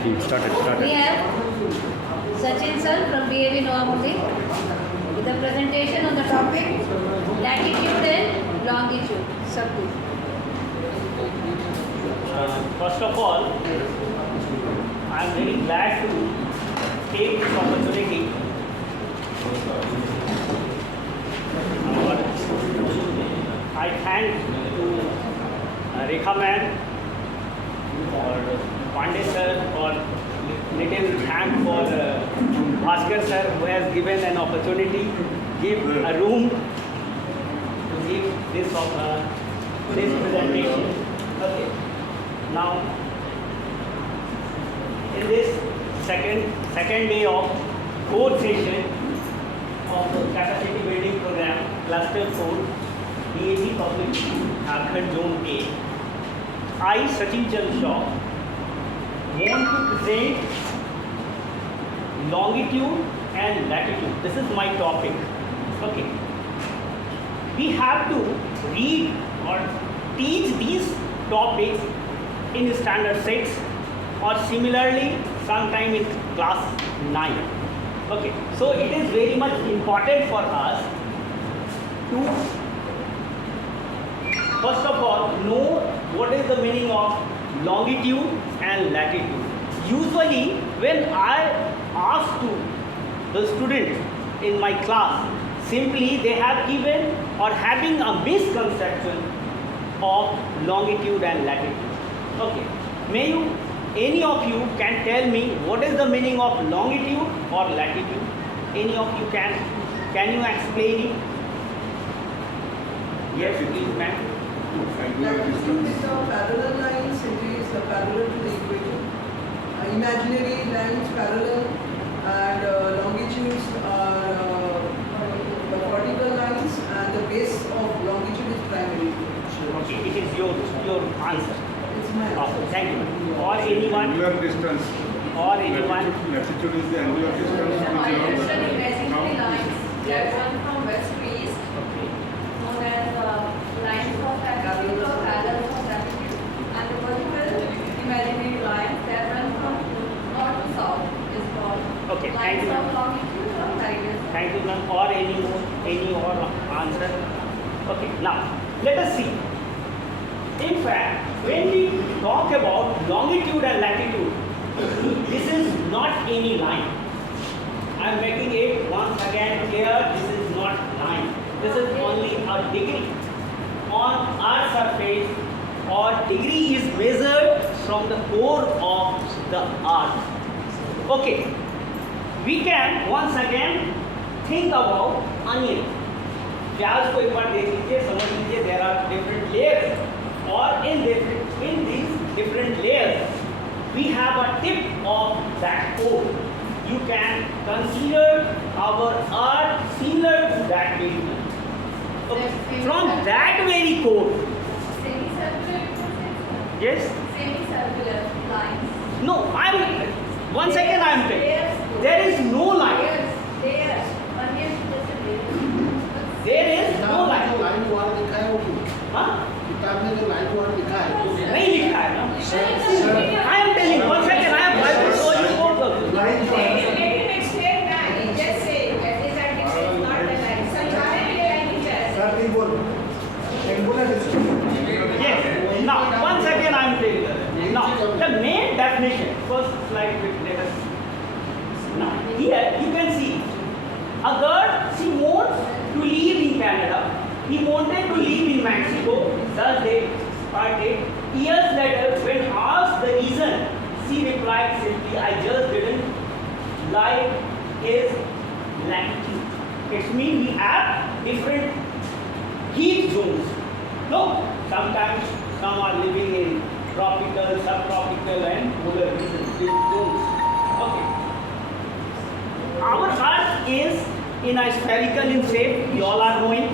Started. We have Sachin sir from BAV Noamudi with a presentation on the topic latitude and longitude. Sabdu. First of all, I am very glad to take this opportunity. I thank to Rekha ma'am or Pandey sir or little thank for Bhaskar sir who has given an opportunity, give a room to give this presentation. Okay. Now, in this second day of fourth session of the capacity building program, cluster 4, DAV Public Jharkhand Zone A, I, Sachin Chand Shaw, want to present longitude and latitude. This is my topic. Okay. We have to read or teach these topics in standard 6 or similarly sometime in class 9. Okay, so it is very much important for us to first of all know what is the meaning of longitude and latitude. Usually when I ask to the students in my class, simply they have given or having a misconception of longitude and latitude. Okay, may you, any of you can tell me what is the meaning of longitude or latitude? Any of you can you explain it? Yes, please ma'am. Latitude is a parallel lines, it is parallel to the equator. Imaginary lines parallel and longitudes are vertical lines and the base of longitude is primary. Okay, it is your answer. It's my answer. Thank you. Or anyone? Angular distance. Or anyone? Latitude is the angular distance which Imaginary is lines that run from west to east, Okay. known as lines of latitude or parallels of latitude, and the vertical imaginary lines that run from north to south is called Okay, thank lines you, of ma'am. longitude or meridian. Thank you, ma'am. Or any or answer? Okay, now let us see. In fact, when we talk about longitude and latitude, this is not any line. I am making it once again clear, this is not line. This is only a degree. On our surface, or degree is measured from the core of the earth. Okay, we can once again think about onion. प्याज को एक बार देख लीजिए, समझ लीजिए there are different layers, or in these different layers we have a tip of that core. You can consider our earth similar to that very much. Okay. From that very core, Semicircular, yes, semicircular lines. no, one second I am telling. There is no line. Layers. Onion just a layer. There is no line. Line वाला लिखा है वो हाँ? किताब में जो line वाला लिखा है नहीं लिखा है ना? I am telling. One second, I will show you both of them. Let him explain that. He just say that is that this is not the line. समझाने के लिए line नीचे है. सर नहीं बोल angular distance Yes. Now, once again I am telling you. Now, the main definition. First slide, let us. Now, here you can see a girl, she wants to live in Canada. He wanted to live in Mexico. Thus they parted. Years later, when asked the reason, she replied simply, I just didn't like his latitude. It means we have different heat zones. No, sometimes some are living in tropical, subtropical and polar regions, zones. Okay. Our earth is in a spherical in shape, we all are knowing.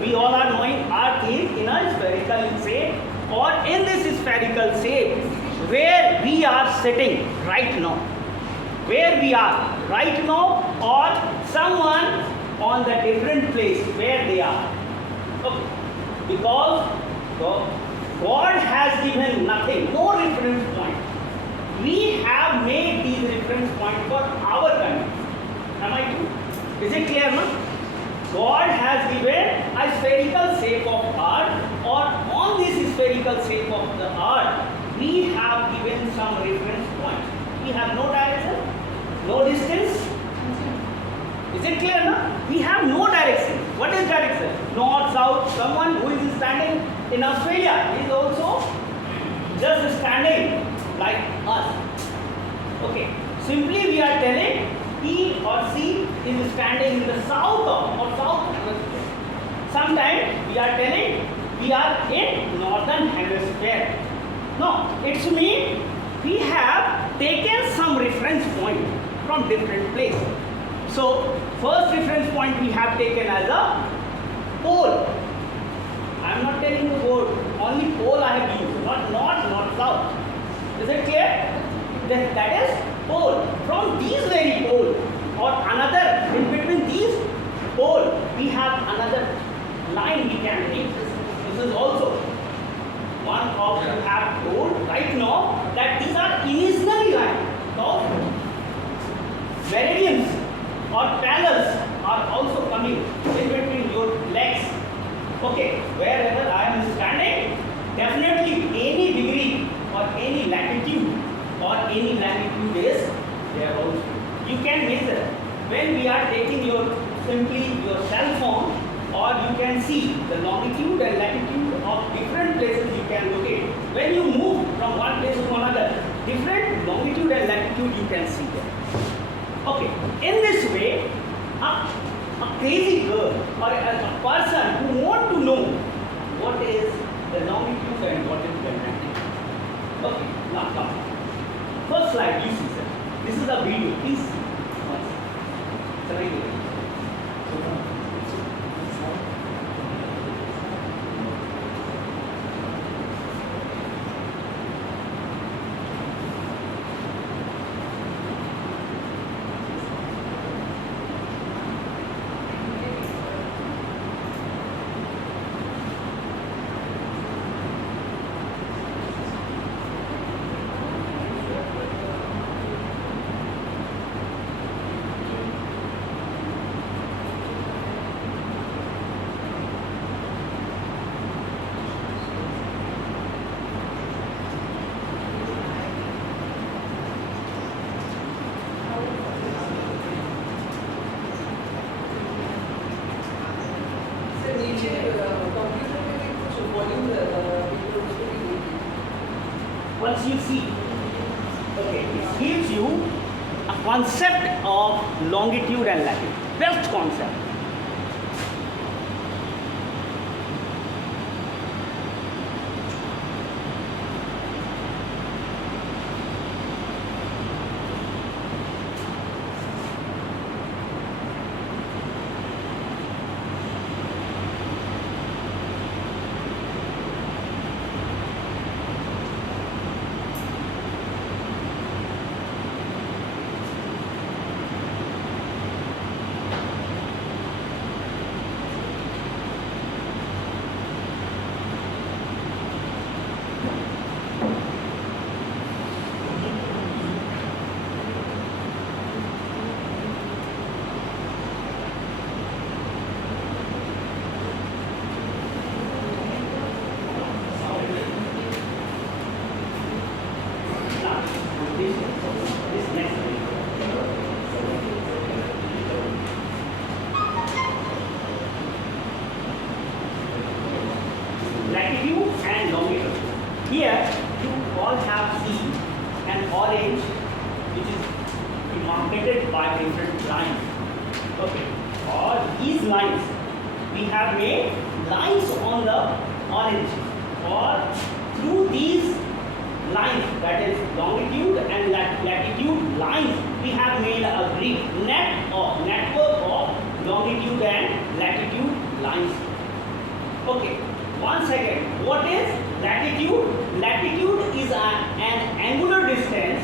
We all are knowing earth is in a spherical in shape, or in this spherical shape where we are sitting right now. Where we are right now, or someone on the different place where they are. Okay. Because God has given nothing, no reference point. We Is it clear, no? God has given a spherical shape of earth, or on this spherical shape of the earth, we have given some reference points. We have no direction, no distance. Is it clear, no? We have no direction. What is direction? North, south. Someone who is standing in Australia is also just standing like us. Okay. Simply we are telling he or she is standing in the south of or south hemisphere. Sometimes we are telling we are in northern hemisphere. No, it's mean we have taken some reference point from different place. So first reference point we have taken as a pole. I am not telling you pole, only pole I have used, not north, not south. Is it clear? Then that is pole. From these very pole or another in between these pole, we have another line we can make. This is also one of you have told right now that these are imaginary lines. So meridians or parallels are also coming in between your legs. Okay, wherever I am standing, definitely any degree or any latitude or any latitude is there also. You can measure when we are taking your simply your cell phone, or you can see the longitude and latitude of different places you can locate. When you move from one place to another, different longitude and latitude you can see there. Okay, in this way, a crazy girl or a person who want to know what is the longitude and what is the latitude. Okay, now come. First slide, you see, sir. This is a video. Please see. It's a video. Sir नीचे computer में भी कुछ volume video उसको भी देखिए. Once you see, okay, it gives you a concept of longitude and latitude. Best concept. Latitude and longitude. Here you all have seen an orange which is demarcated by different lines. Okay, all these lines we have made lines on the orange, or through these lines, that is longitude and latitude lines, we have made a brief network of longitude and latitude lines. Okay, one second. What is latitude? Latitude is an angular distance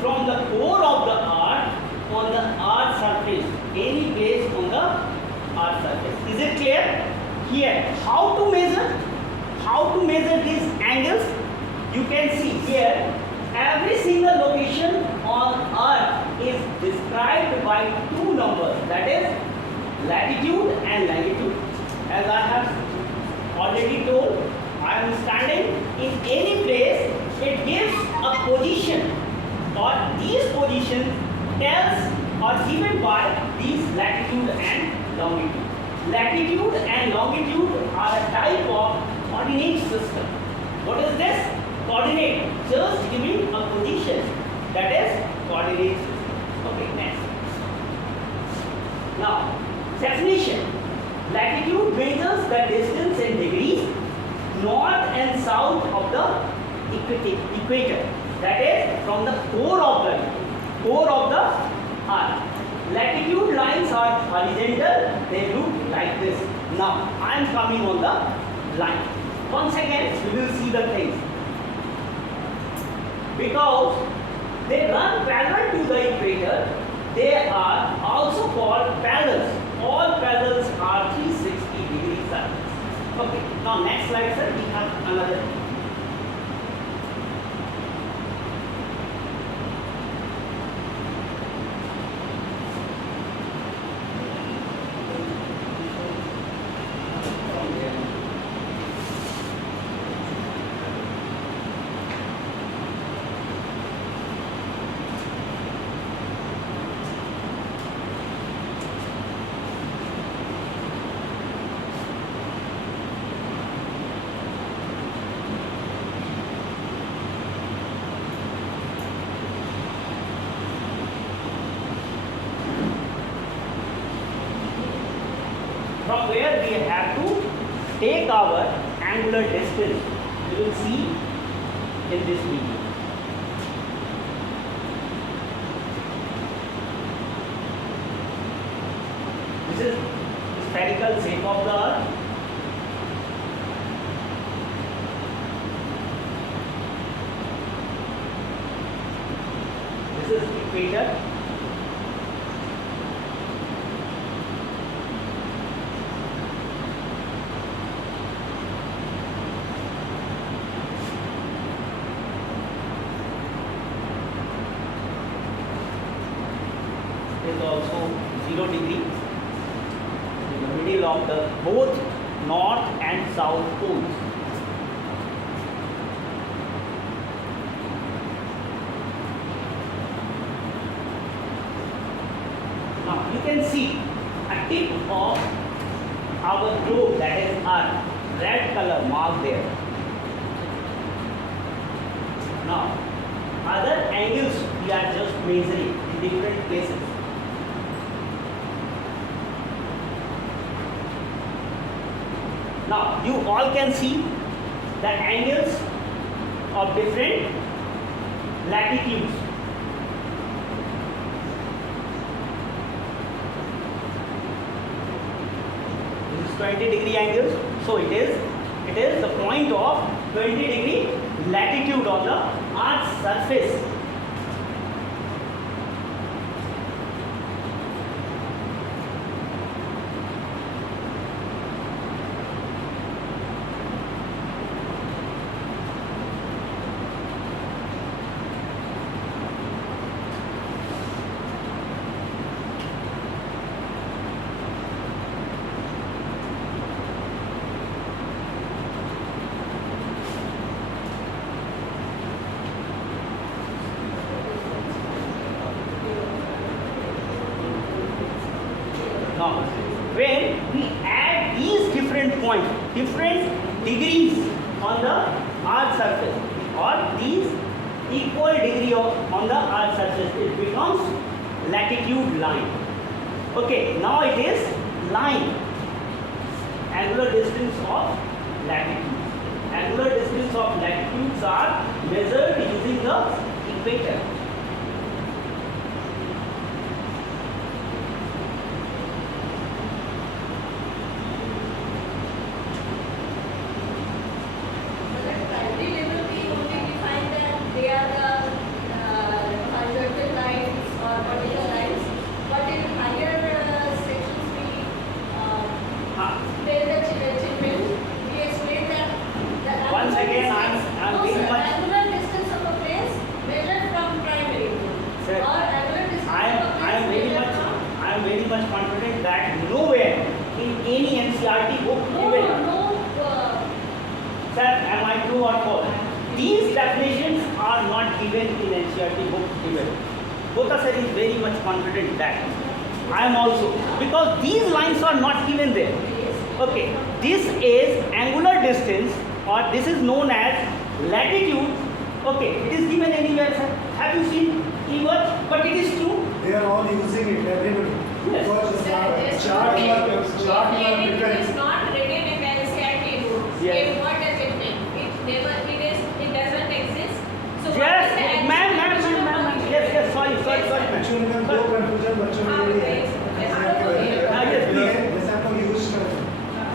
from the core of the earth on the earth surface, any place on the earth surface. Is it clear? Here, how to measure? How to measure these angles? You can see here, every single location on earth is described by two numbers. that is latitude and longitude. As I have already told, I am standing in any place, it gives a position, or these positions tells or given by these latitude and longitude. Latitude and longitude are a type of coordinate system. What is this? Coordinate, just giving a position, that is coordinate system. Okay, next. Now, definition. Latitude measures the distance in degrees north and south of the equator. That is from the core of the earth. Latitude lines are horizontal, they look like this. Now, I am coming on the line. Once again, we will see the things. Because they run parallel to the equator, they are also called parallels. All parallels are 360 degree circles. Okay, now next slide, sir, we have another. From where we have to take our angular distance, you will see in this video. This is spherical shape of the earth. This is equator. Is also 0 degree in the middle of the both north and south poles. Now you can see a tip of our globe, that is Earth, red color mark there. Now other angles we are just measuring in different places. Now, you all can see the angles of different latitudes. This is 20 degree angles. So it is the point of 20 degree latitude on the Earth's surface. Now, when we add these different points, different degrees on the Earth's surface, or these equal degree on the Earth's surface, it becomes latitude line. Okay, now it is line, angular distance of latitude. Angular distance of latitudes are measured using the equator. Angular distance of a place measured from given in NCERT book given. Gota sir is very much confident that I am also, because these lines are not given there. Okay, this is angular distance, or this is known as latitude. Okay, it is given anywhere, sir. Have you seen keyword? But it is true. They are all using it, everybody. Yes. Because chart It mark is not written in the NCERT book. Yes. What does it mean? It doesn't exist. So what Yes, is the ma'am. Yes, sorry, actually में दो confusion बच्चों में ये है yes, please. जैसे आप लोग use करते हैं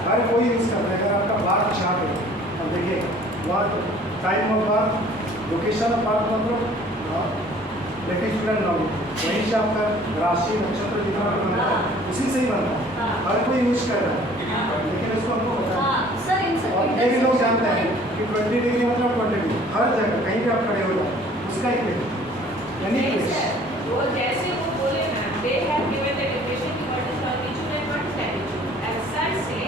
हर कोई यूज करता है अगर आपका बार चार्ट है अब देखिए bar time of bar location of bar मतलब लेटिट्यूड एंड लॉन्गिट्यूड वहीं से आपका राशि नक्षत्र जितना भी बनता है उसी से ही बनता है हर कोई यूज कर रहा है लेकिन इसको हमको पता है सर इन और कई लोग जानते हैं कि 20 डिग्री मतलब 20 डिग्री हर जगह कहीं भी आप खड़े हो जाए उसका एक यानी वो जैसे वो बोले ना they have given the definition कि what is longitude and what is latitude. As sir say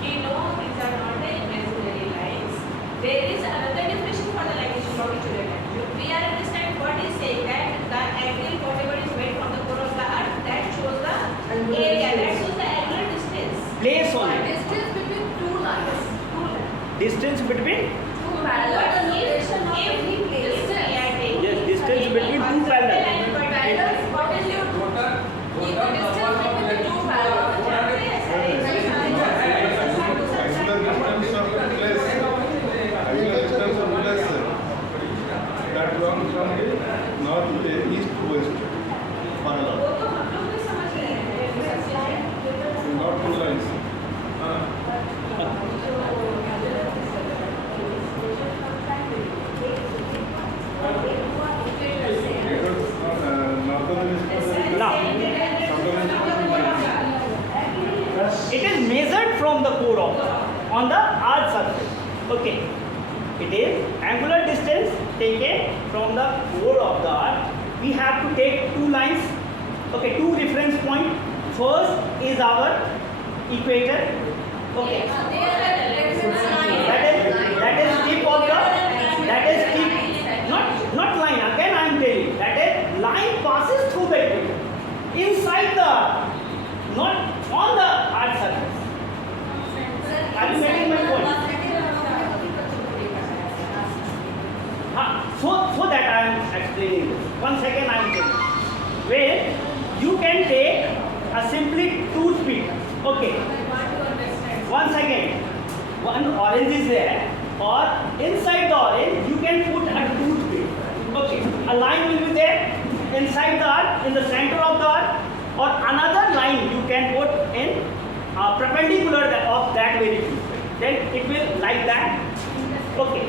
कि no, these are not the imaginary lines. There is another definition for the longitude, longitude and latitude. We are understand what is saying that the angle whatever is made from the core of the earth that shows the area, that shows the angular distance. Place only. Distance between two lines. Distance between? Two parallel. If Yes, distance between two parallel. What is your distance between the two parallel? that belongs from the north east to west parallel. वो तो हम लोग भी समझ रहे हैं Not two lines. Northern is No. It is measured from the core of on the earth surface. Okay. It is angular distance taken from the core of the earth. We have to take two lines. Okay, two reference points. First is our equator. Okay. That is tip of the tip. Not line. Again I am telling that is line passes through the equator inside the earth, not on the earth surface. Are you getting my point? So that I am explaining this. 1 second I am telling. Where you can take a simply toothpick. Okay. 1 second. One orange is there, or inside the orange you can put a toothpick. Okay. A line will be there inside the earth, in the center of the earth, or another line you can put in perpendicular of that very toothpick. Then it will like that. Okay.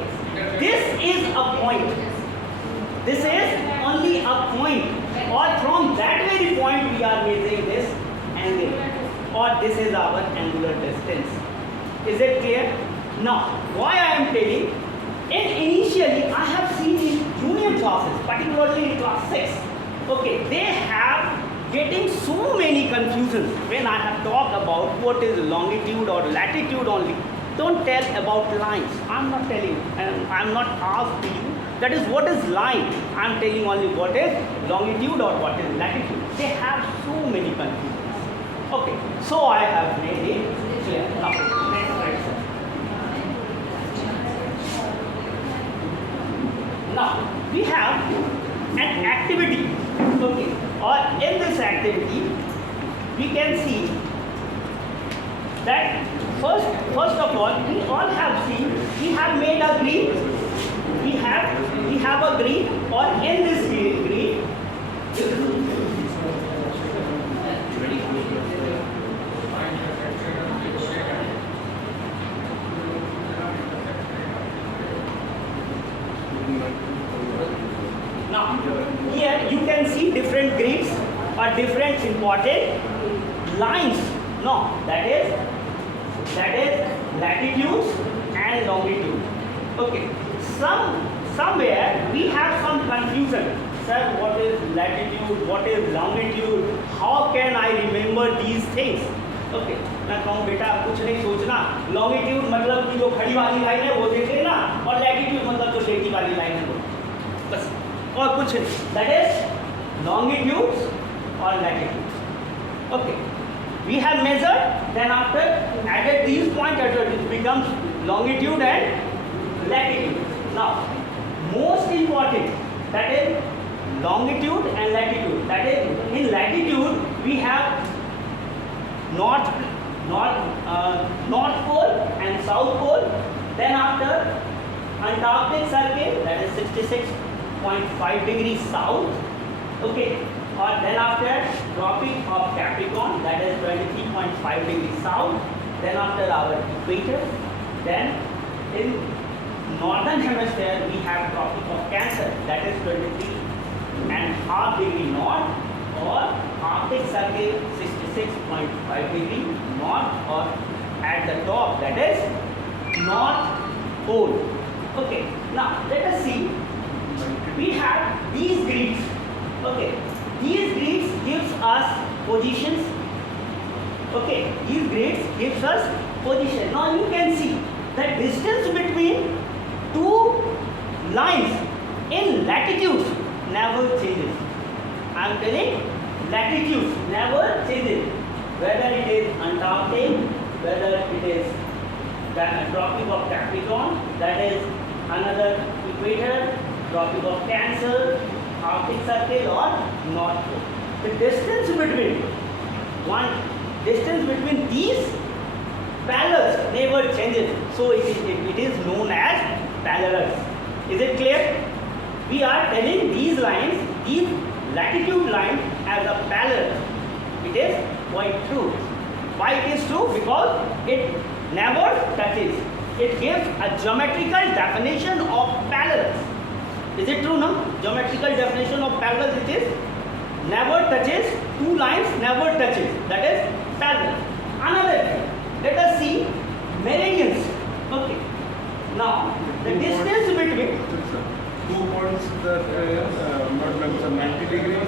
This is a point. This is only a point, or from that very point we are measuring this angle, or this is our angular distance. Is it clear? Now, why I am telling? Initially, I have seen in junior classes, particularly in class 6, okay, they have getting so many confusions when I have talked about what is longitude or latitude only. Don't tell about lines. I'm not telling, and I'm not asked you. That is what is line. I'm telling only what is longitude or what is latitude. They have so many confusions. Okay, so I have made it clear. Now, next slide, sir. Now, we have an activity. Okay, or in this activity, we can see that first of all, we all have seen, we have made a grid. We have a grid, or in this grid, now here you can see different grids or different important lines. No, that is latitudes and longitude. Okay, somewhere we have some confusion. Sir, what is latitude? What is longitude? How can I remember these things? Okay, मैं कहूँ बेटा कुछ नहीं सोचना. Longitude मतलब कि जो खड़ी वाली लाइन है वो देख लेना, और latitude मतलब जो लेटी वाली लाइन है वो. बस और कुछ नहीं, that is longitudes or latitudes. Okay, we have measured, then after added these points, it becomes longitude and latitude. Now, most important, that is longitude and latitude. That is, in latitude we have north pole and south pole. Then after Antarctic Circle, that is 66.5 degrees south. Okay, or then after Tropic of Capricorn, that is 23.5 degrees south. Then after our equator, then in northern hemisphere we have Tropic of Cancer, that is 23.5 degree north, or Arctic Circle 66.5 degree north, or at the top, that is North Pole. Okay, now let us see. We have these grids. Okay, these grids gives us positions. Okay, these grids gives us position. Now you can see the distance between two lines in latitudes never changes. I am telling, latitudes never changes. Whether it is Antarctic, whether it is the Tropic of Capricorn, that is another equator, Tropic of Cancer, Arctic Circle, or North Pole. The distance between these parallels never changes. So it is known as parallels. Is it clear? We are telling these lines, these latitude lines, as a parallel. It is quite true. Why it is true? Because it never touches. It gives a geometrical definition of parallels. Is it true now? Geometrical definition of parallels, it is never touches, two lines never touches. That is parallel. Another thing, let us see meridians. Okay. Now the distance between 2 points that are 90 degrees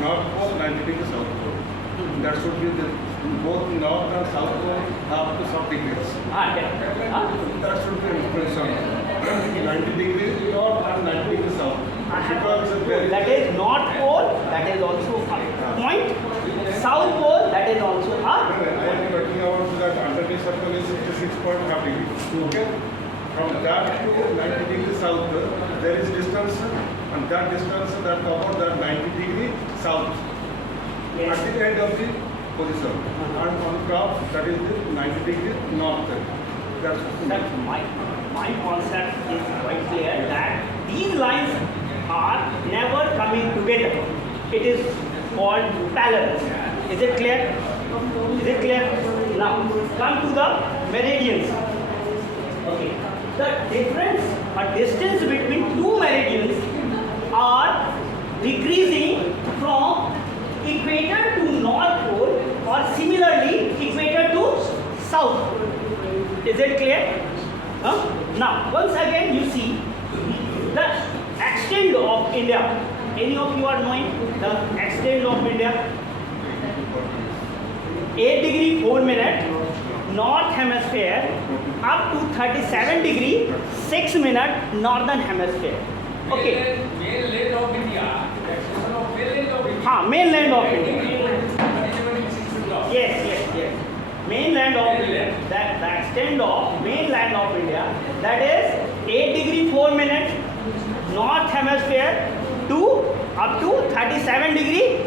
north pole, 90 degrees south pole. That should be the both north and south pole up to some degrees. That should be impression. 90 degrees north and 90 degrees south. That is North Pole, that is also a point. South Pole, that is also a I am talking about that Antarctic Circle is 66.5 degrees. Okay? From that to 90 degrees south, there is distance, and that distance that covers that 90 degree south. Yes. At the end of the position. And on top, that is the 90 degree north. That's my concept is quite clear that these lines are never coming together. It is called parallels. Is it clear? Is it clear? Now come to the meridians. Okay. The difference or distance between two meridians are decreasing from equator to north pole, or similarly equator to south pole. Is it clear? Now once again you see the extent of India. Any of you are knowing the extent of India? 8 degree 4 minute north hemisphere up to 37 degree 6 minute northern hemisphere. Okay. Mainland of India. Extension of mainland of India. Mainland of India. 76 law. Yes. Mainland of India. That the extent of mainland of India, that is 8 degree 4 minute north hemisphere to up to 37 degree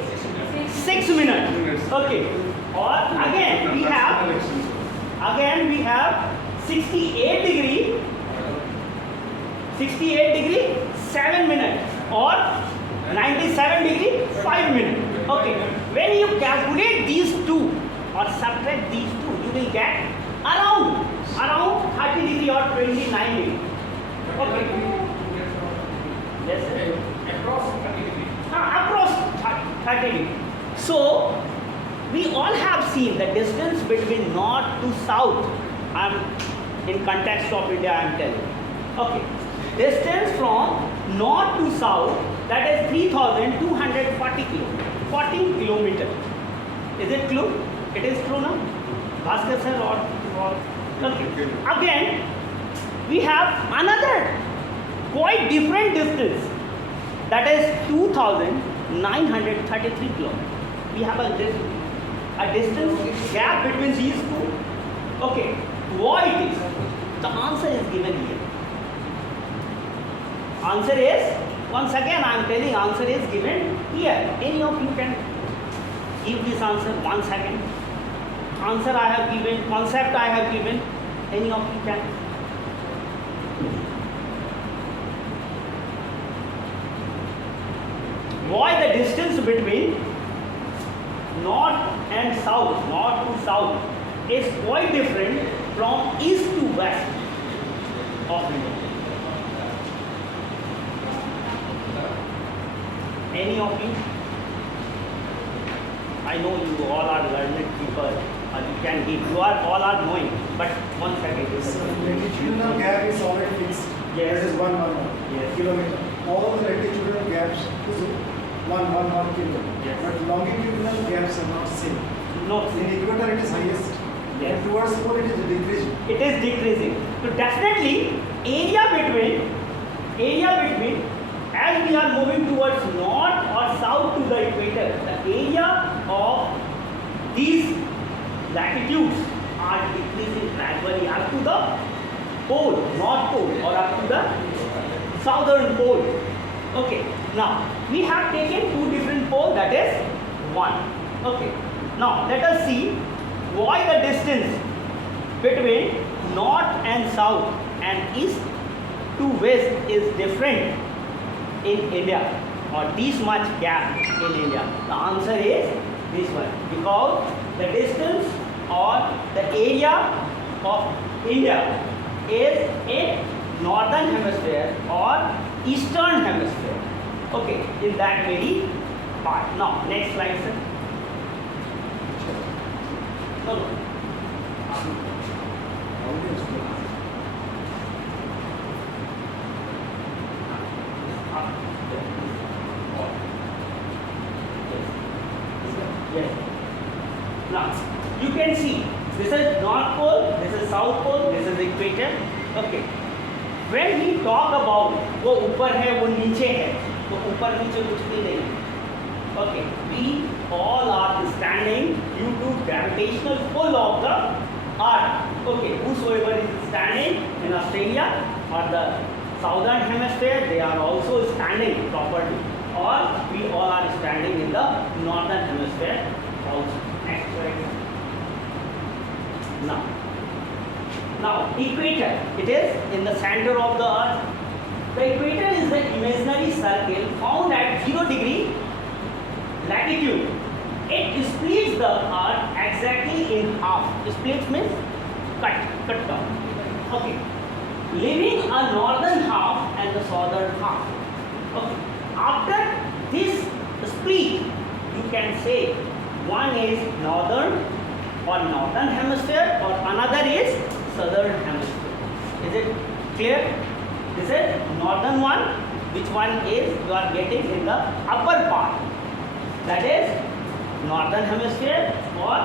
6 minutes. Okay. Or again we have 68 degree 7 minutes, or 97 degree 5 minutes. Okay. When you calculate these two or subtract these two, you will get around 30 degree or 29 degree. Okay. Yes, sir. Across 30 degrees. Across 30 degree. So we all have seen the distance between north to south. In context of India, I am telling. Okay. Distance from north to south, that is 3,240 14 kilometers. Is it true? It is true now? Bhaskar sir or okay. Again, we have another quite different distance that is 2,933 kilometers. We have a distance gap between these two. Okay, why it is? The answer is given here. Answer is, once again I am telling, answer is given here. Any of you can give this answer 1 second. Answer I have given, concept I have given. Any of you can. Why the distance between north and south, north to south, is quite different from east to west of India? Any of you? I know you all are learned people, you can give, you are all are knowing, but 1 second. Latitudinal gap is already fixed. Yes. That is 1 Yes. kilometer. All the latitudinal gaps is 1 kilometer. Yes. But longitudinal gaps are not same. No, In equator it is highest. Yes. And towards pole it is decreasing. it is decreasing. So definitely area between, as we are moving towards north or south to the equator, the area of these latitudes are decreasing gradually up to the pole, north pole, or up to the southern pole. Okay, now we have taken two different poles, that is 1. Okay, now let us see why the distance between north and south and east to west is different in India, or this much gap in India. The answer is this one, because the distance or the area of India is in northern hemisphere or eastern hemisphere. Okay, in that very part. Now next slide, sir. No, no. Yes. Now you can see this is north pole, this is south pole, this is equator. Okay. When we talk about वो ऊपर है वो नीचे है, तो ऊपर नीचे कुछ भी नहीं. Okay. We all are standing due to gravitational pull of the earth. Okay. Whosoever is standing in Australia or the southern hemisphere, they are also standing properly. Or we all are standing in the northern hemisphere also. Next slide. Now equator, it is in the center of the earth. The equator is the imaginary circle found at 0 degree latitude. It splits the earth exactly in half. Split means cut down. Okay. Leaving a northern half and the southern half. Okay. After this split, you can say one is northern hemisphere or another is southern hemisphere. Is it clear? This is northern one, which one is you are getting in the upper part, that is northern hemisphere, or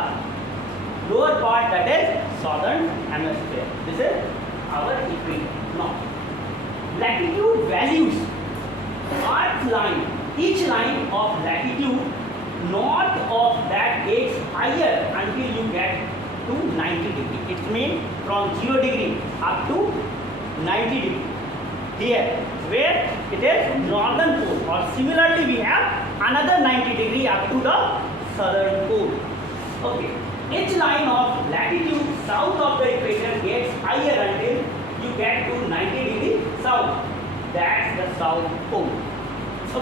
lower part, that is southern hemisphere. This is our equator. Now latitude values, earth line, each line of latitude north of that gets higher until you get to 90 degree. It means from 0 degree up to 90 degree. Here, where it is northern pole, or similarly we have another 90 degree up to the southern pole. Okay, each line of latitude south of the equator gets higher until you get to 90 degree south. That's the south pole.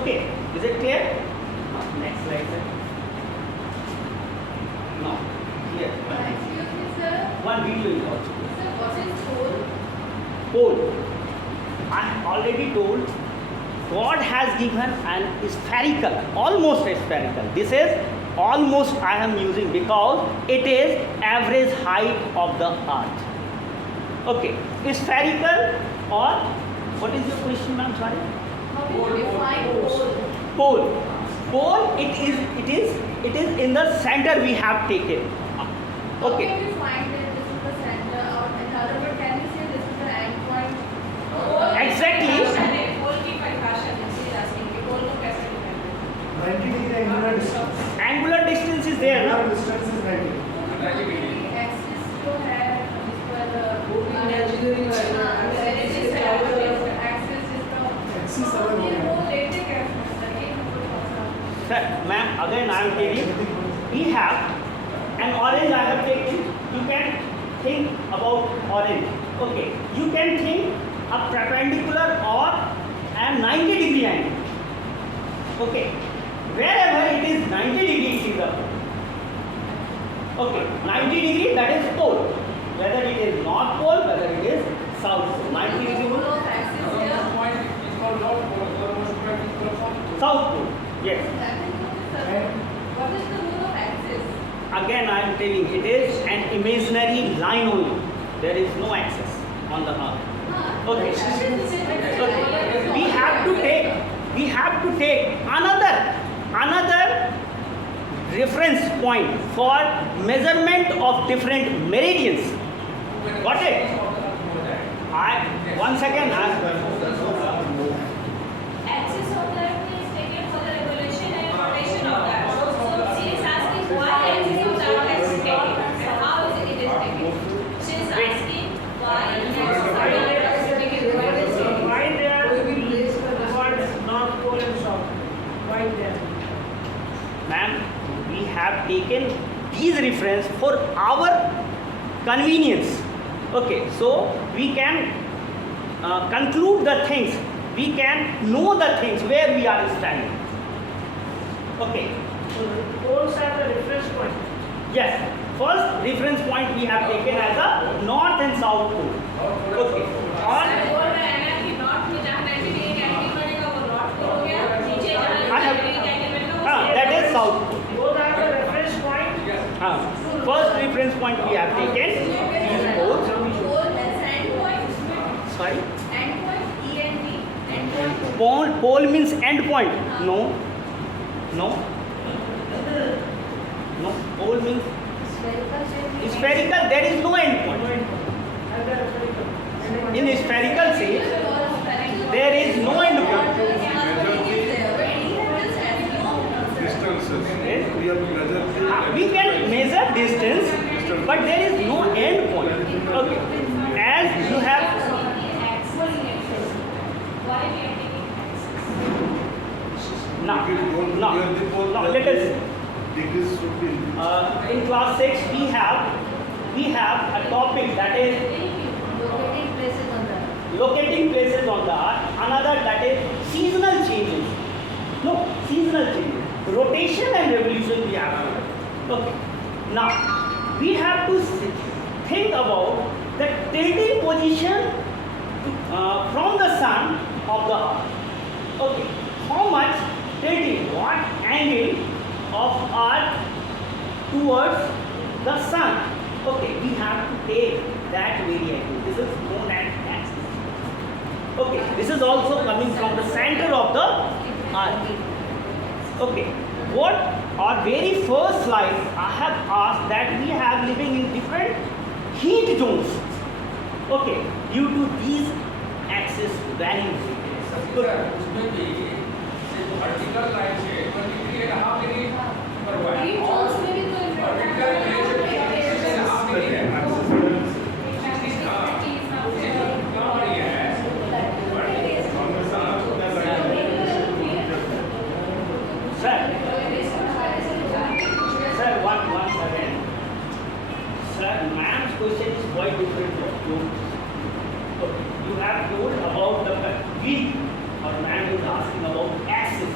Okay, is it clear? Next slide, sir. No, here. Excuse me, sir. One video is also. Sir, what is pole? Pole. I have already told, God has given an spherical, almost a spherical. This is almost I am using because it is average height of the earth. Okay, spherical, or what is your question, ma'am? Sorry. How do you define pole? Pole. Pole. It is in the center we have taken. How Okay. can you find that this is the center, or in other words, can you say this is the end point? Exactly. Pole की परिभाषा जैसे asking कि pole Angular distance is there, Angular no? distance is 90. Axis जो है इस पर imaginary वाला axis के चारों तरफ एक्सिस Axis अलग हो ये गया। वो लेते कैसे हैं सर ये हमको थोड़ा सा Sir, ma'am, again I am telling, we have an orange I have taken. You can think about orange. Okay, you can think a perpendicular or a 90-degree angle. Okay, wherever it is 90 degree it is a pole. Okay, 90 degree that is pole. Whether it is north pole, whether it is south pole. 90 degree pole pole, of axis Another here. point is called north pole, the most point is called south pole. south pole. Yes. That is what is the what is the rule of axis? Again I am telling, it is an imaginary line only. There is no axis on the earth. Okay. We have to take another reference point for measurement of different meridians. Got it? One second. Axis of the earth is taken for the revolution and rotation of the earth. So she is asking why axis of the earth is taken and how is it taken. She is asking why axis of the earth is taken. Why is it taken? Why there कोई भी place पर what North Pole and South? Why there? Ma'am, we have taken these reference for our convenience. Okay, so we can conclude the things. We can know the things where we are standing. Okay. So the poles are the reference point. Yes. First reference point we have taken as a north and south pole. Okay. और On बोल रहे हैं ना कि north में जहाँ 90 degree का angle बनेगा वो नॉर्थ पोल हो गया, नीचे जहाँ 90 डिग्री का एंगल बनेगा वो that is south pole. Both are the reference point. First reference point we have taken these poles. Pole has end point, Sorry. end point, E and D, end point. Pole means end point. No. Pole means spherical. There is no end point. And the spherical. In spherical shape, there is no end point. Distances. Yes. We have to measure the. We can measure distance, but there is no end point. Okay. As you have now, If you don't near the pole, now then let us. Degrees should be. In class 6 we have a topic that is locating places on the earth, another that is seasonal changes. No, seasonal changes. Rotation and revolution we have. Okay. Now we have to think about the tilting position from the sun of the earth. Okay. How much tilting, what angle of earth towards the sun? Okay, we have to take that variable. This is known as axis. Okay, this is also coming from the center of the earth. Okay, what our very first slide I have asked that we have living in different heat zones. Okay, due to these axis values. उसमें भी vertical line से 23.5 degree पर हुआ है Heat zones में भी तो vertical plane से 23.5 डिग्री है और ये है Sir, one second. Sir, ma'am's question is quite different from yours. Okay, you have told about the wheel, or ma'am is asking about axis.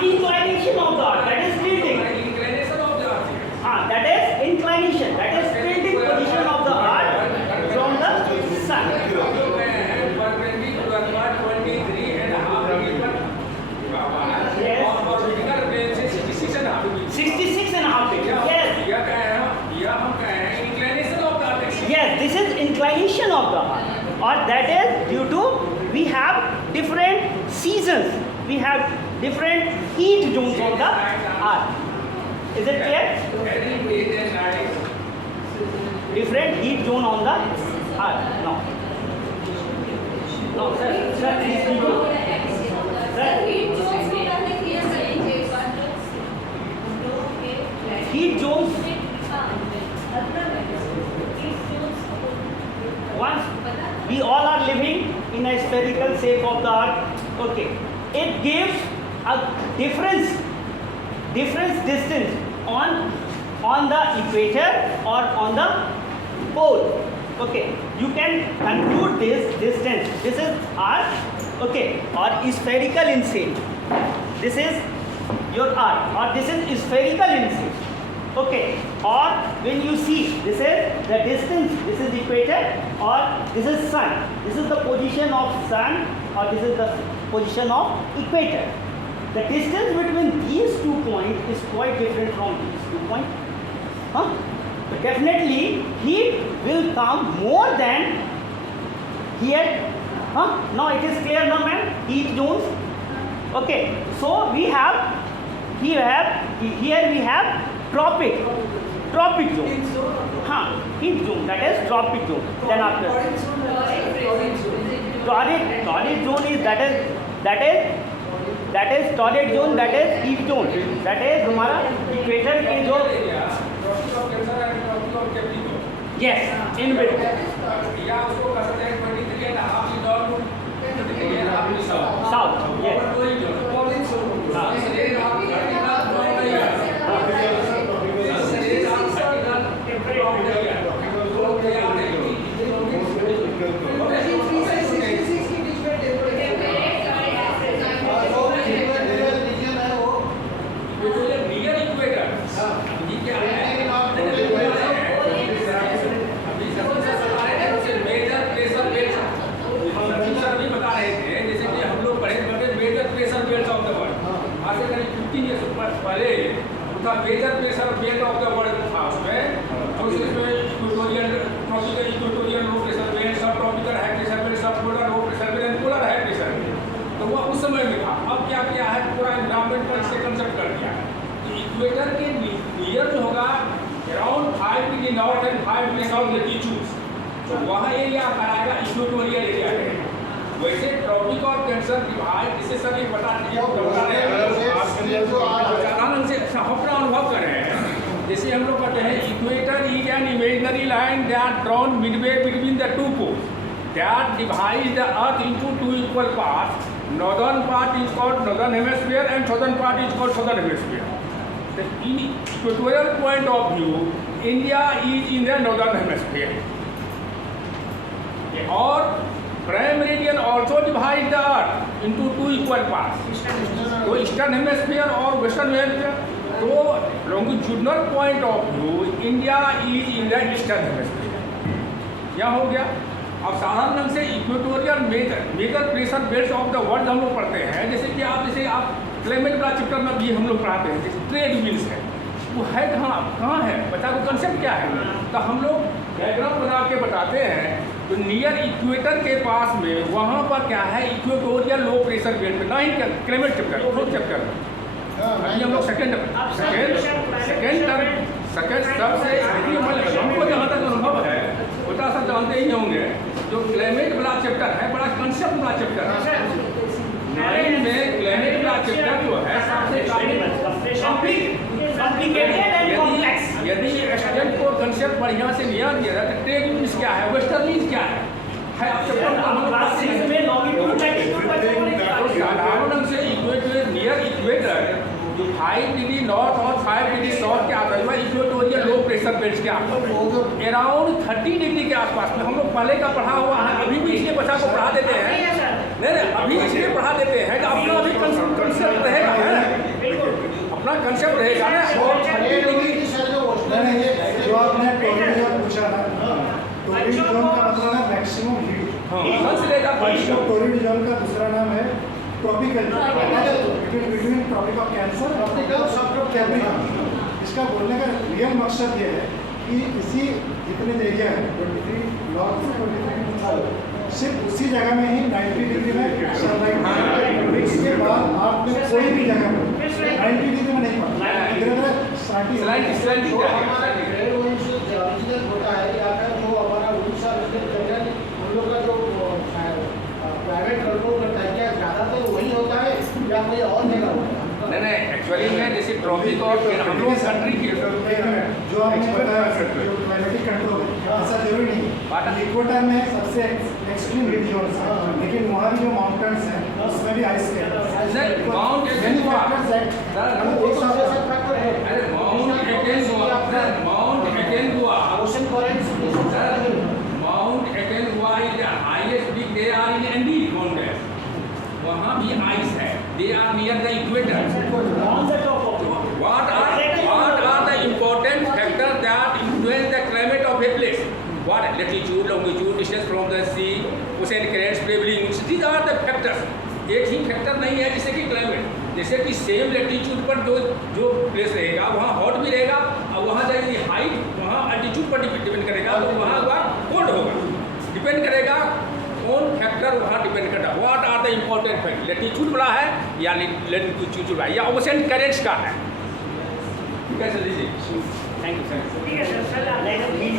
Inclination of the earth, that is tilting. Inclination of the earth That is inclination, that is tilting position of the earth from the sun. जो मैं perpendicular पर 23.5 degree पर Yes. और vertical plane से 66.5 degree 66.5 degree. Yes. यह कह रहे हैं यह हम कह रहे हैं inclination of the earth Yes, this is inclination of the earth, or that is due to we have different seasons, we have different heat zones on the earth. Is it clear? Any day and night Different heat zone on the earth. No. No, sir. we all are living in a spherical shape of the earth. Okay, it gives a difference distance on the equator or on the pole. Okay, you can conclude this distance. This is earth, okay, or spherical in shape. This is your earth, or this is spherical in shape. Okay, or when you see this is the distance, this is equator, or this is sun. This is the position of sun, or this is the position of equator. The distance between these 2 points is quite different from these 2 points. Huh? But definitely heat will come more than here. Huh? Now it is clear now, man. Heat zones. Okay. So we have here we have tropic zone. Heat zone. Huh? Heat zone, that is tropic zone. Then after Torrid zone. torrid zone is that is torrid zone, that is heat zone, that is हमारा equator के जो yes in between या उसको कह सकते हैं 23.5 north, 23.5 south. south yes Torrid zone. हाँ इसलिए आप vertical drop नहीं है. इसलिए आप vertical drop नहीं है. तो क्या है कि 366 के बीच में टेम्परेचर नियर इक्वेटर ये क्या है? अभी सर बता रहे थे उसे मेजर प्रेशर बेल्ट सर भी बता रहे थे, जैसे कि हम लोग पढ़े major pressure belt of the world. आज से करीब 15 ईयर्स पहले उसका major pressure belt of the world था. उसमें और इसमें equatorial tropical low pressure belt, सब ट्रॉपिकल हाई प्रेशर बेल्ट, सब polar low pressure belt and polar high pressure belt. तो वह उस समय में था. अब क्या किया है, पूरा एनवायरमेंट पर इससे कंसेप्ट कर दिया है. इक्वेटर के नियर जो होगा around 5 degree north and 5 degree south latitudes, तो वहाँ एरिया कराएगा इक्वेटोरियल एरिया है. वैसे ट्रॉपिक और कैंसर डिवाइड इसे सभी बता रहे हैं, आनंद से अपना अनुभव कर रहे हैं. जैसे हम लोग कहते हैं equator is an imaginary line that drawn midway between the two poles that divide the earth into 2 equal parts. Northern part is called northern hemisphere and southern part is called southern hemisphere. In equatorial point of view, India is in the northern hemisphere. और prime meridian also divides the earth into 2 equal parts. तो eastern hemisphere और western hemisphere. तो longitudinal point of view, India is in the eastern hemisphere. क्या हो गया? अब साधारण ढंग से equatorial major pressure belt of the world हम लोग पढ़ते हैं. जैसे आप क्लाइमेट का चैप्टर में भी हम लोग पढ़ाते हैं. जैसे ट्रेड विंड्स है, वो है कहाँ है, बता को कंसेप्ट क्या है. तो हम लोग डायग्राम बना के बताते हैं. तो नियर इक्वेटर के पास में वहाँ पर क्या है, इक्वेटोरियल लो प्रेशर बेल्ट. ना ही क्लाइमेट चैप्टर, फोर्थ चैप्टर में अभी हम लोग सेकेंड सबसे हमको जहाँ तक अनुभव है बता सब जानते ही होंगे. जो क्लाइमेट वाला चैप्टर है बड़ा कंसेप्ट वाला चैप्टर है. 9 में क्लाइमेट वाला चैप्टर जो है सबसे complicated and complex. यदि स्टूडेंट को कंसेप्ट बढ़िया से लिया गया तो ट्रेड विंड्स क्या है, वेस्टर्लीज क्या है आप क्लास 6 में लॉन्गिट्यूड लैटिट्यूड का साधारण ढंग से इक्वेटर नियर इक्वेटर जो 5 डिग्री नॉर्थ और 5 डिग्री साउथ के आसपास में इक्वेटोरियल लो प्रेशर बेल्ट के आसपास अराउंड 30 डिग्री के आसपास में हम लोग पहले का पढ़ा हुआ है. अभी भी इसलिए बच्चा को पढ़ा देते हैं. नहीं अभी इसलिए पढ़ा देते हैं कि अपना अभी कंसेप्ट रहेगा, अपना कंसेप्ट रहेगा ना. जो आपने टॉरिड जोन पूछा ना, टॉरिड जोन का मतलब है मैक्सिमम हीट. टॉरिड जोन का दूसरा नाम है tropical between tropic of cancer और कैप्रिकॉर्न. इसका बोलने का रियल मकसद ये है कि इसी जितने एरिया है 23 नॉर्थ से 23 साउथ, सिर्फ उसी जगह में ही 90 डिग्री में सनलाइट. इसके बाद आपने कोई भी जगह में 90 डिग्री में नहीं पड़ता. ओरिजिनल होता है या फिर जो हमारा उड़ीसा जनरल हम लोग का जो प्राइवेट कंट्रोल करता है, क्या ज़्यादातर वही होता है या कोई और जगह होता है? नहीं एक्चुअली में जैसे ट्रॉपिक और हम लोग कंट्री की जो आपने बताया क्लाइमेटिक कंट्रोल ऐसा जरूरी नहीं. इक्वेटर में सबसे एक्सट्रीम हिट जोन है, लेकिन वहाँ भी जो माउंटेन्स हैं उसमें भी आइस के सर माउंट एकेंगुआ सर एक सबसे फैक्टर है अरे Mount Aconcagua sir Mount Aconcagua ocean currents Sir, Mount Aconcagua is the highest peak. They are in Andes Mountains. वहाँ भी ice है. They are near the equator. On the top of it. What are the important factors that influence the climate of a place? What latitude, longitude, distance from the sea, ocean currents, prevailing winds. These are the factors. एक ही factor नहीं है जैसे कि climate, जैसे कि same latitude पर जो place रहेगा वहाँ हॉट भी रहेगा और वहाँ जाएगी हाइट वहाँ अल्टीट्यूड पर डिपेंड करेगा तो वहाँ कोल्ड होगा, डिपेंड करेगा कौन फैक्टर वहाँ डिपेंड करता है. What are the important factor, latitude वाला है या लेटीट्यूड वाला या ओशन करेंट्स का है. ठीक है सर लीजिए. Thank you, sir. ठीक है sir, sir let us read.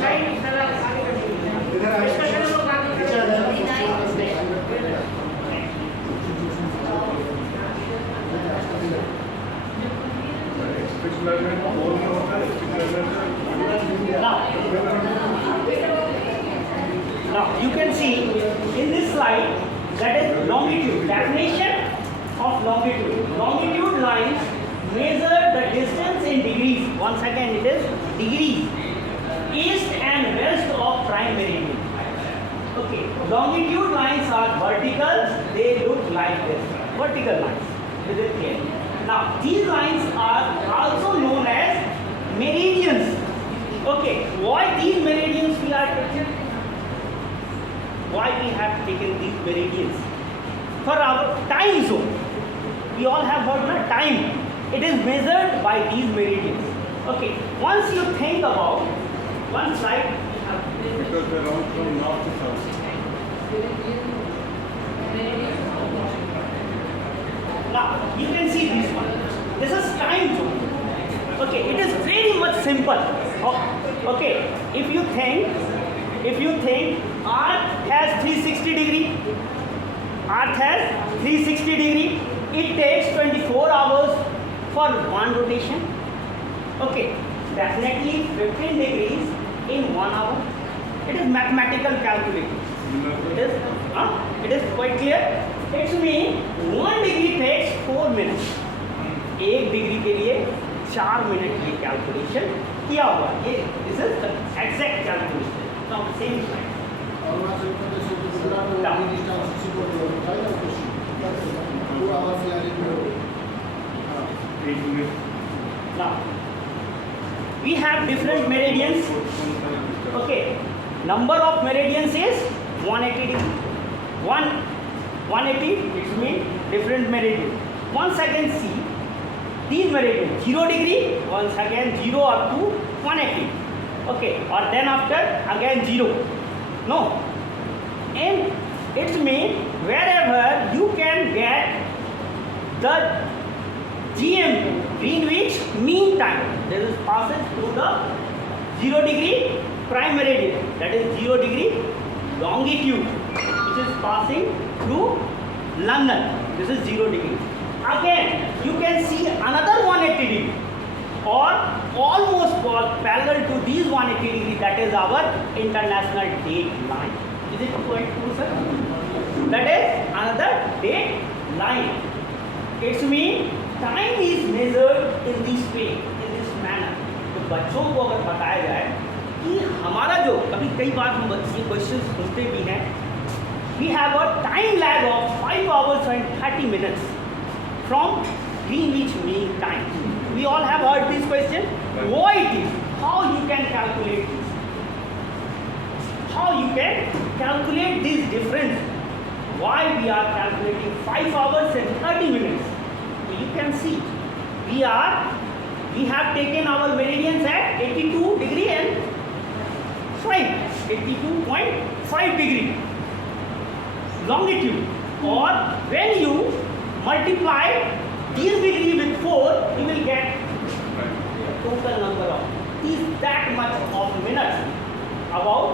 Slide, sir आगे बढ़िए. इधर आइए. Discussion लोग आगे करेंगे. Extreme climate पोल में होता है, extreme Now you can see in this slide that is longitude. Definition of longitude. Longitude lines measure the distance in degrees. Once again, it is degrees. East and west of prime meridian. Okay. Longitude lines are vertical. They look like this. Vertical lines. Is it clear? Now these lines are also known as meridians. Okay. Why these meridians we are taking? Why we have taken these meridians? For our time zone. We all have heard of time. It is measured by these meridians. Okay. Once you think about one slide, we have because they run from north to south. now you can see this one. This is time zone. Okay. It is very much simple. Okay. If you think Earth has 360 degree, Earth has 360 degree. It takes 24 hours for one rotation. Okay, definitely 15 degrees in 1 hour. It is mathematical calculation. It is quite clear. It means 1 degree takes 4 minutes. 1 degree के लिए 4 minute की calculation किया हुआ. ये this is exact calculation. Now same slide. Arunachal Pradesh से गुजरात में long distance किसी को बताया ना क्वेश्चन 2 आवर्स या 8 minute. 8 minutes. Now we have different meridians. Okay, number of meridians is 180 degree. 180 it means different meridian. Once again see these meridians 0 degree, once again 0 up to 180. Okay, or then after again 0. No, and it means wherever you can get the GM, Greenwich Mean Time, this is passes through the 0 degree prime meridian, that is 0 degree longitude, which is passing through London. This is 0 degree. Again, you can see another 180 degree or almost parallel to these 180 degree, that is our international date line. Is it quite true, sir? That is another date line. It means time is measured in this way, in this manner. तो बच्चों को अगर बताया जाए कि हमारा जो कभी कई बार हम ये क्वेश्चन सुनते भी हैं, we have a time lag of 5 hours and 30 minutes from Greenwich Mean Time. We all have heard this question. Why it is? How you can calculate this? How you can calculate this difference? Why we are calculating 5 hours and 30 minutes? So you can see we have taken our meridians at 82 degree and 82.5 degree longitude. Or when you multiply these degree with 4, you will get total number of is that much of minutes, about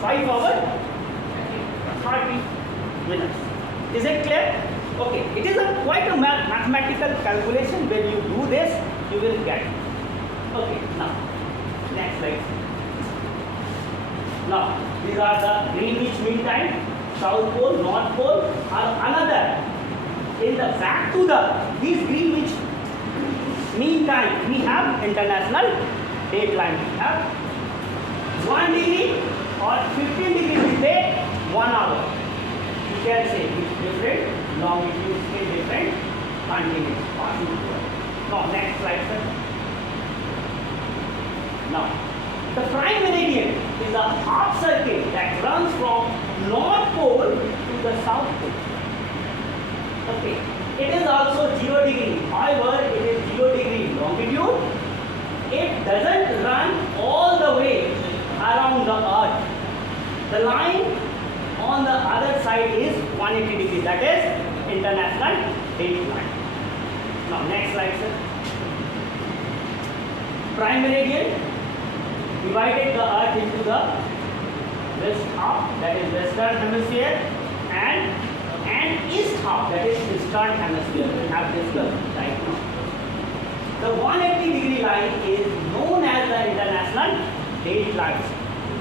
5 hours 30 minutes. Is it clear? Okay, it is quite a mathematical calculation. When you do this, you will get it. Okay, now next slide. Now These are the Greenwich Mean Time, South Pole, North Pole, or another. In the back to the these Greenwich Mean Time, we have international dateline. We have 1 degree or 15 degree will take 1 hour. You can say with different longitudes in different continents. Now, next slide, sir. Now, the prime meridian is a half circle that runs from North Pole to the South Pole. Okay, it is also 0 degree. However, it is 0 degree longitude. It doesn't run all the way around the earth. The line on the other side is 180 degree. That is international dateline. Now, next slide, sir. Prime meridian divided the earth into the west half, that is western hemisphere, and east half, that is eastern hemisphere. We have discussed right now. The 180 degree line is known as the international dateline.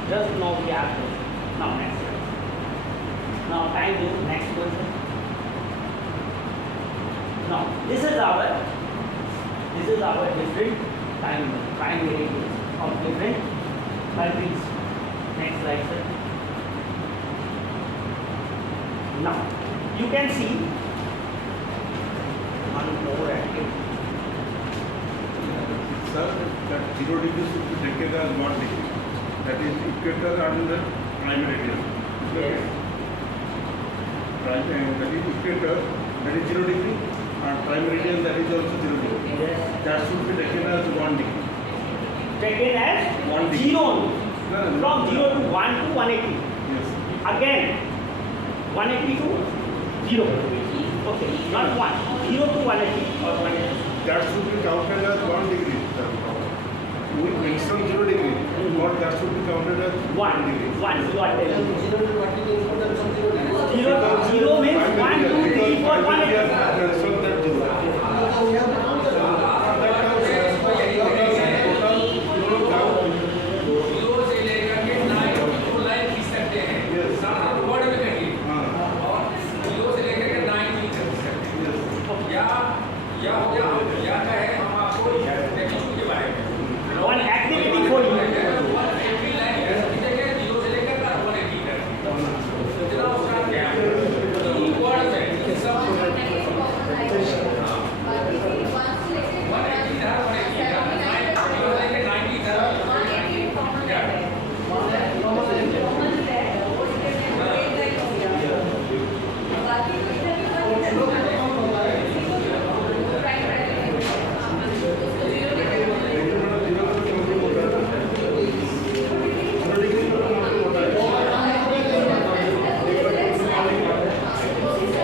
Just now we have this. Now next slide. Now time to next question. Now this is our different time meridians of different countries. Next slide, sir. Now you can see one more active. Sir, that 0 degree should be taken as 1 degree. That is equator and the prime meridian. Yes. That is equator, that is 0 degree, and prime meridian, that is also 0 degree. Yes. That should be taken as 1 degree. Taken as 1 degree. 0 only. No. From 0 to 1 to 180. Yes. Again, 180 to 0. Okay, not 1. 0 to 180 or 180. That should be counted as 1 degree. We mentioned 0 degree, but that should be counted as 1 degree. 1. You are telling me. 0 means 1, 2, 3, 4, 180. Mentioned that 0. Zero से लेकर के 9 को line खींच सकते हैं। Yes. सारा word में करिए। हाँ। और 0 से लेकर के 9 खींच सकते हैं। Yes. या हो गया या क्या है हम आपको डेफिनेशन के बारे में One activity for you. 180 line है इसकी जगह 0 से लेकर 180 तक जितना उसका गैप वर्ड में सब 180 था 180 था 0 से लेकर 90 था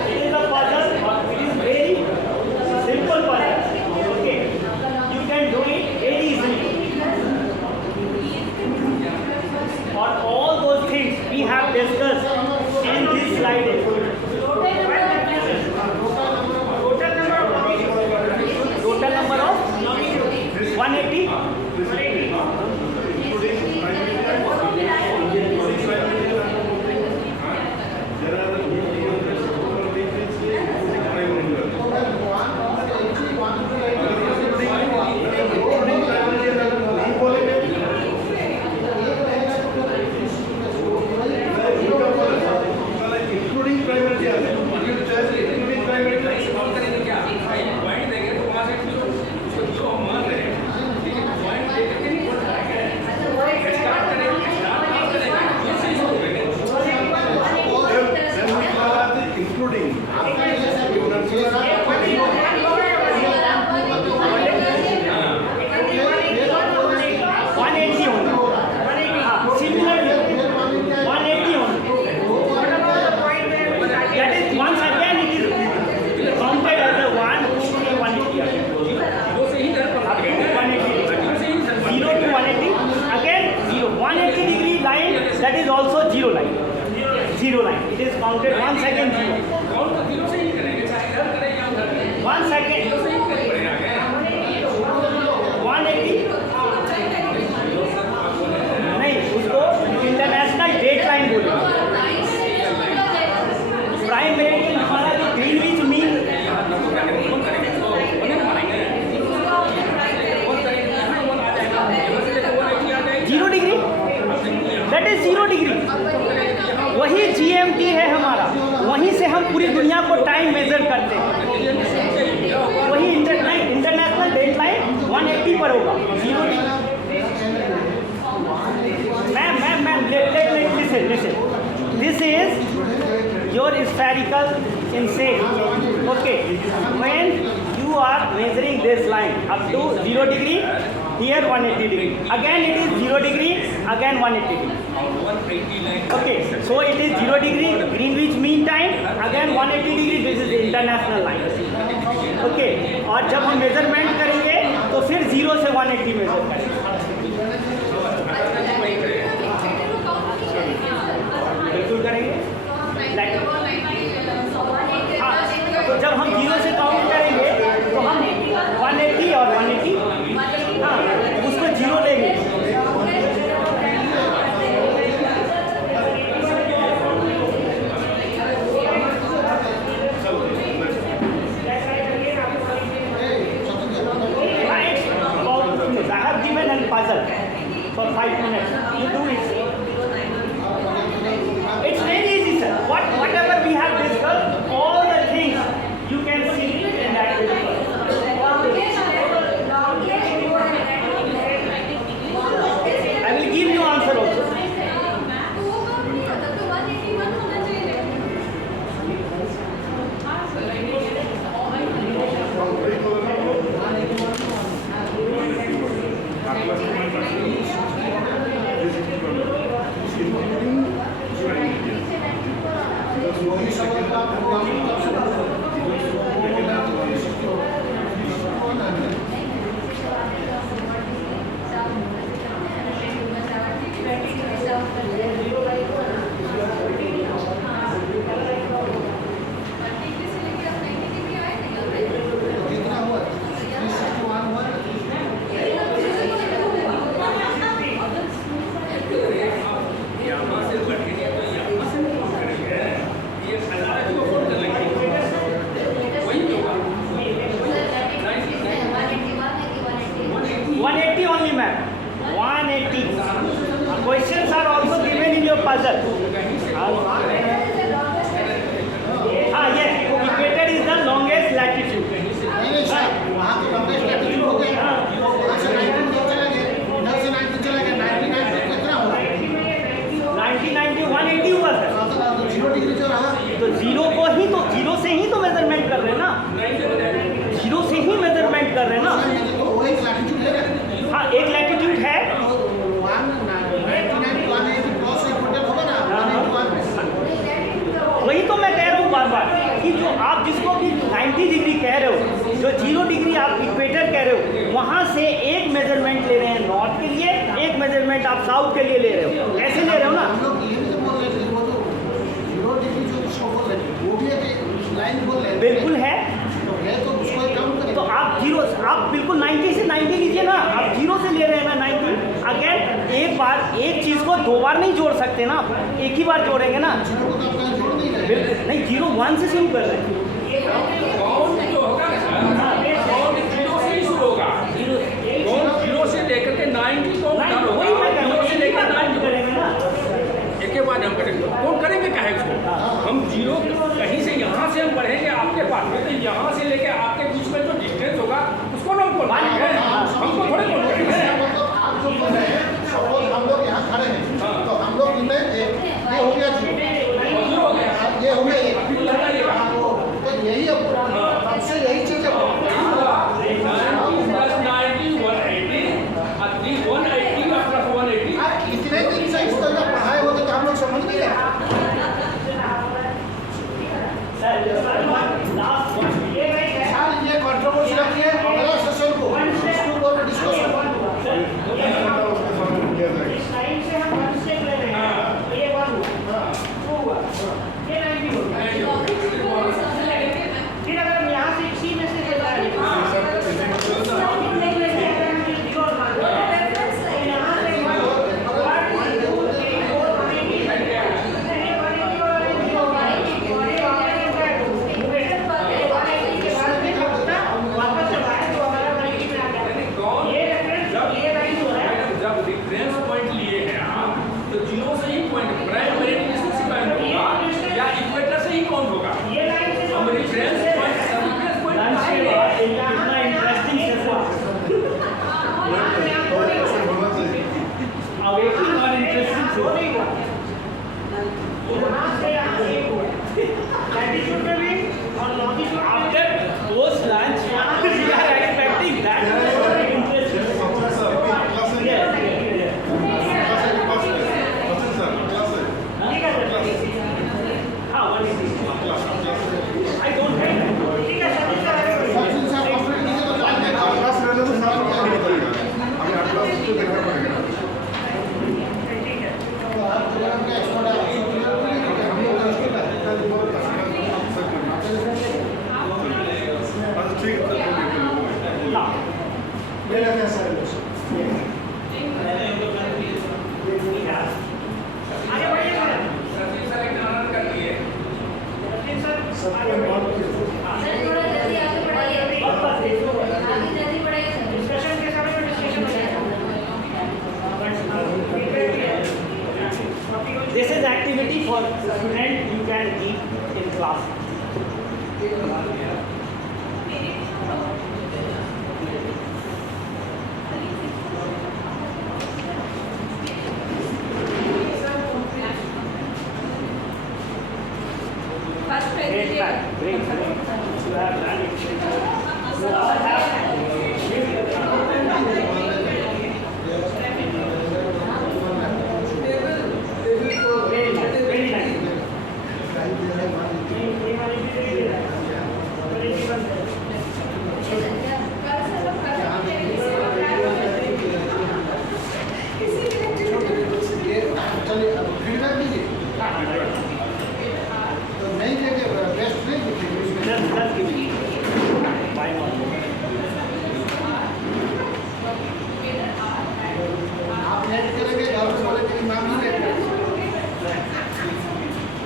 It is a puzzle, it is very simple puzzle. Okay, you can do it very easily. For all those things we have discussed in this slide. Total number of 180. There are including primary, including primary. हम करेंगे क्या point देंगे तो वहाँ से उसको जो हम मान रहे हैं लेकिन पॉइंट देकर के नहीं बोल रहा है स्टार्ट करेंगे दूसरी शुरू करेंगे Then we call as the including. Similarly, 180 only. That is once again it is counted as a 1, 2, 3, 180. दो से ही दर पर 180. दो से ही दर 0 to 180. Again 0. 180 degree line, that is also 0 line. 0 line. It is counted once again 0. कौन तो zero से ही करेंगे चाहे इधर करें या उधर करें One second. जीरो से ही करना पड़ेगा क्या 180. नहीं, उसको इंटरनेशनल डेट लाइन GMT है हमारा, वहीं से हम पूरी दुनिया को टाइम मेजर करते हैं। वही इंटरनेशनल डेडलाइन 180 पर होगा। 0 ma'am listen. This is your spherical insect. Okay. When you are measuring this line up to 0 degree, here 180 degree. Again it is 0 degree, again 180 degree. 180 line. Okay. So it is 0 degree, Greenwich mean time, again 180 degree. This is the international line. Okay. और जब हम measurement करेंगे तो फिर 0 से 180 major करेंगे। बिल्कुल करेंगे। हाँ, तो जब हम 0 से काउंट करेंगे तो हम 180 और 180, हाँ, उसको 0 लेंगे। I have given a puzzle for 5 minutes. You do it. It's very easy, sir. Whatever we have discussed, all the things you can see in that paper. I will give you answer also. वही समझ आप कितना हुआ 361 हुआ यहाँ से बढ़ेंगे तो यहाँ से कौन करेंगे? ये 18 को फोन कर लेंगे। वही तो होगा। 180 only, ma'am. 180. Questions are also given in your puzzle. Yes. Equator is the longest latitude. नहीं सर वहाँ तो लंबेस्ट लैटिट्यूड हो गया वहाँ से 19 तक चला गया इधर से 19 चला गया 99 तक कितना हुआ 1990 180 हुआ सर। तो 0 डिग्री जो रहा तो 0 को ही तो 0 से ही तो मेजरमेंट कर रहे हैं ना, 0 से ही मेजरमेंट कर रहे हैं ना। तो वो एक लैटिट्यूड है ना हाँ, एक लैटिट्यूड है। 199 180 क्रॉस इक्वेटर होगा ना 181 वही तो मैं कह रहा हूँ बार बार कि जो आप जिसको भी 90 डिग्री कह रहे हो, जो 0 डिग्री आप इक्वेटर कह रहे हो, वहाँ से एक मेजरमेंट ले रहे हैं नॉर्थ के लिए, एक मेजरमेंट आप साउथ के लिए ले रहे हो, ऐसे ले रहे हो ना। हम लोग ये भी तो बोल रहे थे वो जो 0 डिग्री जो उसको बोल रहे थे वो भी एक लाइन बोल रहे थे बिल्कुल है। तो है तो उसको काउंट करें तो आप 0, आप बिल्कुल 90 से 90 लीजिए ना, आप 0 से ले रहे हैं ना 90। अगेन एक बार एक चीज़ को 2 बार नहीं जोड़ सकते ना, आप एक ही बार जोड़ेंगे ना। 0 को तो आप कहीं जोड़ नहीं रहे नहीं, 0 1 से शुरू कर रहे हैं। काउंट जो होगा ना सर, काउंट 0 से ही शुरू होगा। काउंट 0 से लेकर के 90 को नहीं, होगा। वही मैं कह रहा हूँ, 0 से लेकर 90 करेंगे ना। एक के बाद हम करेंगे। कौन करेंगे क्या है इसको? हम 0 कहीं से यहाँ से हम बढ़ेंगे आपके पास में, तो यहाँ से लेके आपके बीच में जो डिस्टेंस होगा उसको हम कौन करेंगे? हमको थोड़े कौन करेंगे? मतलब आप जो बोल रहे हैं सपोज हम लोग यहाँ खड़े हैं तो हम लोग इनमें ये हो गया 0 हो गया। ये हो गया अभी लगाइएगा। तो यही अब सबसे यही चीज़ है 90 + 90 180 और 180 का प्लस 180 इतने दिन से इस तरह पढ़ाए होते तो हम लोग समझ नहीं रहे सर लास्ट ये मैं कह and deep in class. First Great, presentation. great. You have done it. You all very nice, very nice. चलिए फीडबैक दीजिए तो नहीं देंगे बेस्ट नहीं दिखेगी Just give me. Why not? आप नेट करेंगे घर पे बोले कि मैम नहीं नेट करेंगे सर एक चीज पूछना था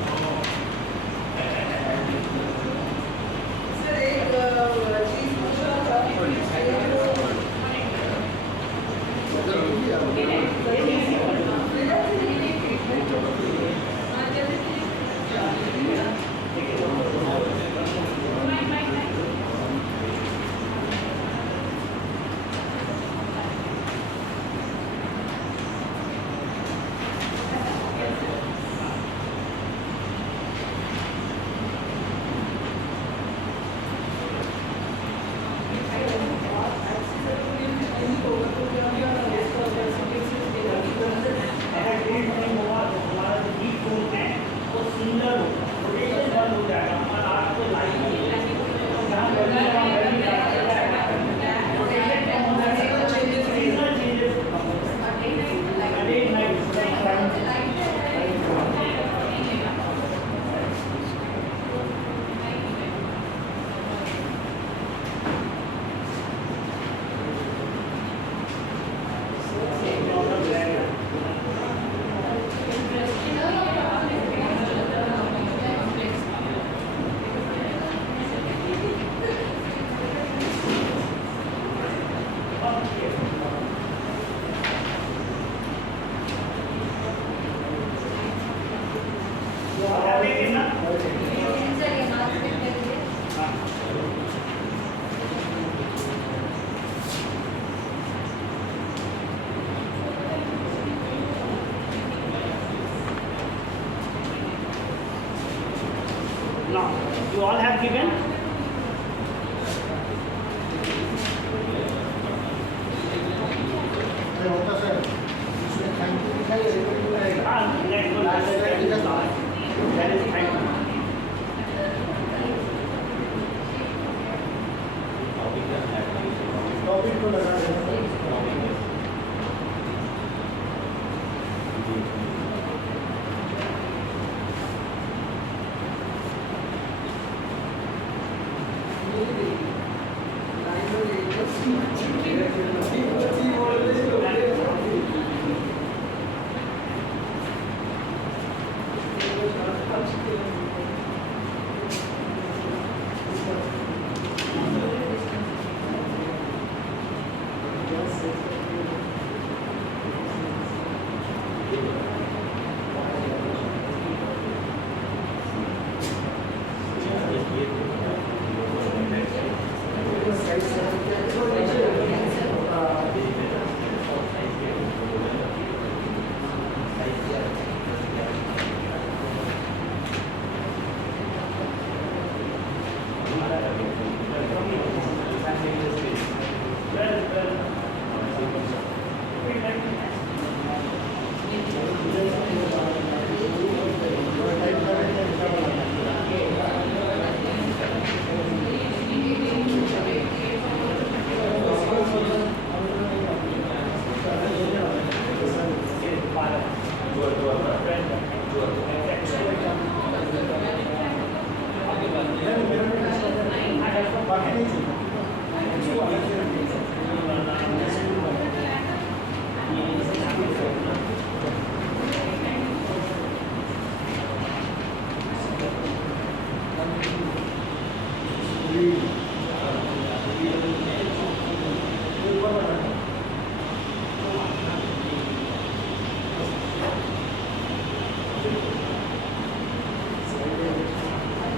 Now, you all have given. अरे होता सर इसमें थैंक यू लिखा है रेकॉर्डिंग रहेगा Let's go. That is thank you. Topic को लगा देना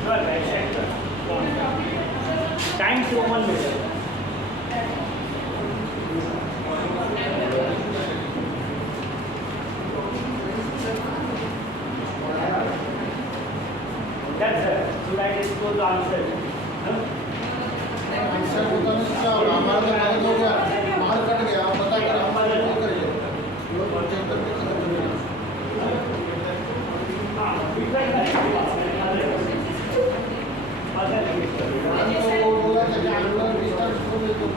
Sure, I checked. Time to 1 minute. That's it. Should I disclose the answer? No? Answer होता नहीं क्या होगा हमारा तो मार हो गया मार कट गया आप पता कर हमारे को करिए वो प्रोजेक्टर पे खत्म हो गया हम तो वो बोला था कि अंदर डिस्टेंस को ले तो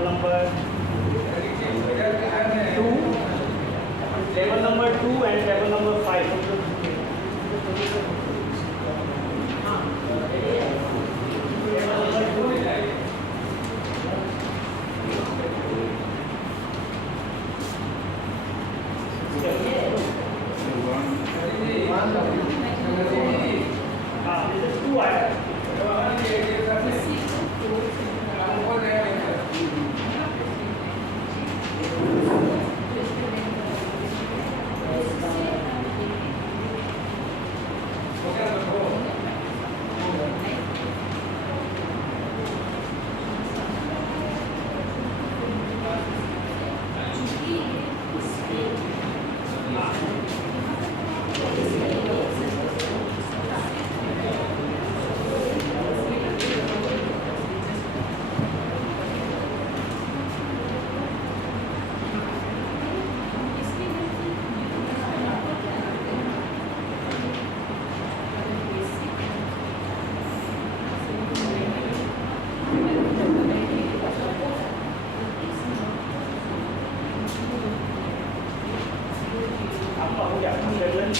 table number 2, table number 2 and table number 5. This is 2 items. आपका हो गया schedule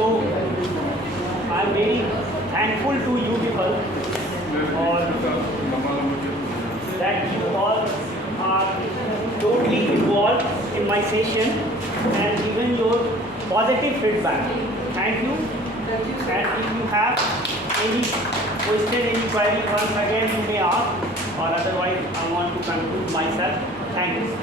So I am very thankful to you people or that you all are totally involved in my session and given your positive feedback. Thank you. And if you have any question, any query, once again you may ask, or otherwise I want to conclude myself. Thank you.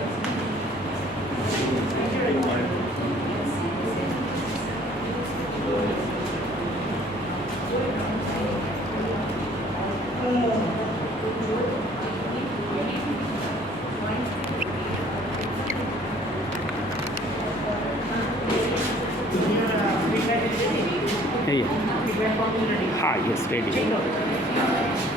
Yes, ready.